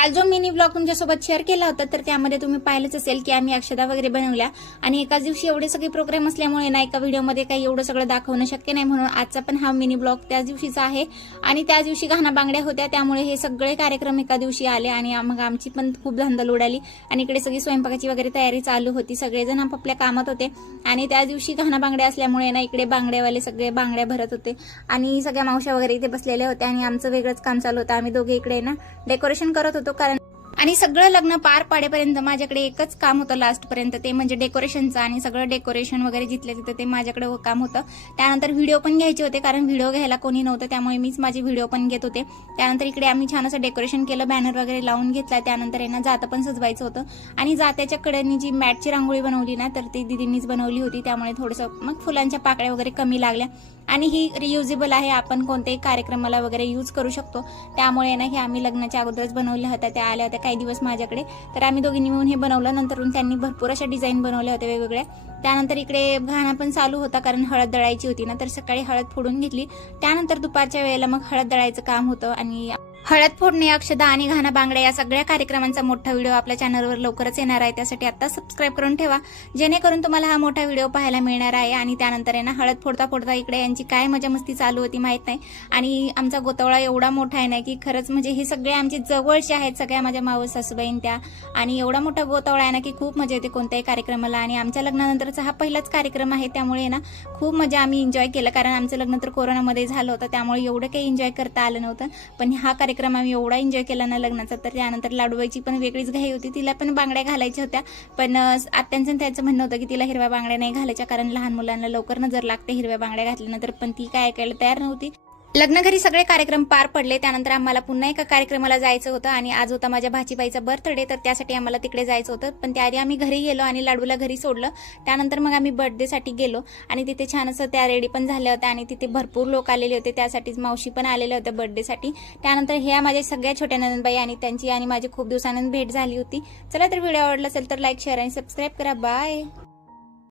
काल जो mini blog तुमच्यासोबत शेअर केला होता तर त्यामध्ये तुम्ही पाहिलंच असेल की आम्ही अक्षता वगैरे बनवल्या आणि एकाच दिवशी एवढे सगळे प्रोग्राम असल्यामुळे ना एका व्हिडिओमध्ये काही एवढं सगळं दाखवणं शक्य नाही, म्हणून आजचा पण हा मिनी ब्लॉग त्याच दिवशीचा आहे. आणि त्याच दिवशी घाना बांगड्या होत्या त्यामुळे हे सगळे कार्यक्रम एका दिवशी आले आणि मग आमची पण खूप धांदल उडाली आणि इकडे सगळी स्वयंपाकाची वगैरे तयारी चालू होती. सगळेजण आपापल्या कामात होते आणि त्या दिवशी घाना बांगड्या असल्यामुळे ना इकडे बांगड्यावाले सगळे बांगड्या भरत होते आणि सगळ्या मावश्या वगैरे इथे बसलेल्या होत्या आणि आमचं वेगळंच काम चालू होतं. आम्ही दोघे इकडे ना डेकोरेशन करत होतो कारण आणि सगळं लग्न पार पाडेपर्यंत माझ्याकडे एकच काम होतं लास्ट पर्यंत, ते म्हणजे डेकोरेशनचं. आणि सगळं डेकोरेशन वगैरे जिथलं तिथं ते माझ्याकडे काम होतं. त्यानंतर व्हिडिओ पण घ्यायचे होते कारण व्हिडिओ घ्यायला कोणी नव्हतं त्यामुळे मीच माझे व्हिडिओ पण घेत होते. त्यानंतर इकडे आम्ही छान असं डेकोरेशन केलं, बॅनर वगैरे लावून घेतला. त्यानंतर यांना जातं पण सजवायचं होतं आणि जात्याच्या कडेनी जी मॅटची रांगोळी बनवली ना तर ती दीदींनीच बनवली होती, त्यामुळे थोडंसं मग फुलांच्या पाकळ्या वगैरे कमी लागल्या आणि ही रियुजेबल आहे, आपण कोणत्याही कार्यक्रमाला वगैरे यूज करू शकतो. त्यामुळे ना हे आम्ही लग्नाच्या अगोदरच बनवल्या होत्या, त्या आल्या होत्या काही दिवस माझ्याकडे, तर आम्ही दोघींनी मिळून हे बनवलं. नंतर त्यांनी भरपूर अशा डिझाईन बनवल्या होत्या वेगवेगळ्या. त्यानंतर इकडे घाणा पण चालू होता कारण हळद दळायची होती ना, तर सकाळी हळद फोडून घेतली. त्यानंतर दुपारच्या वेळेला मग हळद दळायचं काम होतं आणि हळद फोडणे, अक्षदा आणि घाना बांगड्या या सगळ्या कार्यक्रमांचा मोठा व्हिडिओ आपल्या चॅनलवर लवकरच येणार आहे. त्यासाठी आता सबस्क्राईब करून ठेवा जेणेकरून तुम्हाला हा मोठा व्हिडिओ पाहायला मिळणार आहे. आणि त्यानंतर आहे ना हळद फोडता फोडता इकडे यांची काय मजा मस्ती चालू होती माहित नाही. आणि आमचा गोतवळा एवढा मोठा आहे ना की खरंच म्हणजे हे सगळे आमचे जवळचे आहेत, सगळ्या माझ्या मावस सासूबाईन त्या, आणि एवढा मोठा गोतवळा आहे ना की खूप मजा येते कोणत्याही कार्यक्रमाला. आणि आमच्या लग्नानंतरचा हा पहिलाच कार्यक्रम आहे त्यामुळे ना खूप मजा आम्ही एन्जॉय केलं, कारण आमचं लग्न तर कोरोनामध्ये झालं होतं त्यामुळे एवढं काही एन्जॉय करता आलं नव्हतं. पण हा कार्यक्रम आम्ही एवढा एन्जॉय केला ना लग्नाचा. तर त्यानंतर लाडूबाईची पण वेगळीच घाई होती, तिला पण बांगड्या घालायच्या होत्या, पण आत्यांचं त्याचं म्हणणं होतं की तिला हिरव्या बांगड्या नाही घालायच्या कारण लहान मुलांना लवकर नजर लागते हिरव्या बांगड्या घातल्यानंतर, पण ती काय ऐकायला तयार नव्हती. लग्न घरी सगळे कार्यक्रम पार पडले. त्यानंतर आम्हाला पुन्हा एका कार्यक्रमाला जायचं होतं आणि आज होता माझ्या भाचीबाईचा बर्थडे, तर त्यासाठी आम्हाला तिकडे जायचं होतं. पण त्याआधी आम्ही घरी गेलो आणि लाडूला घरी सोडलं. त्यानंतर मग आम्ही बर्थडेसाठी गेलो आणि तिथे छान असं त्या रेडी पण झाल्या होत्या आणि तिथे भरपूर लोक आलेले होते, त्यासाठीच मावशी पण आलेल्या होत्या बर्थडेसाठी. त्यानंतर ह्या माझ्या सगळ्या छोट्या नंदबाई आणि त्यांची आणि माझी खूप दिवसानंतर भेट झाली होती. चला तर व्हिडिओ आवडला असेल तर लाईक, शेअर आणि सबस्क्राईब करा. बाय.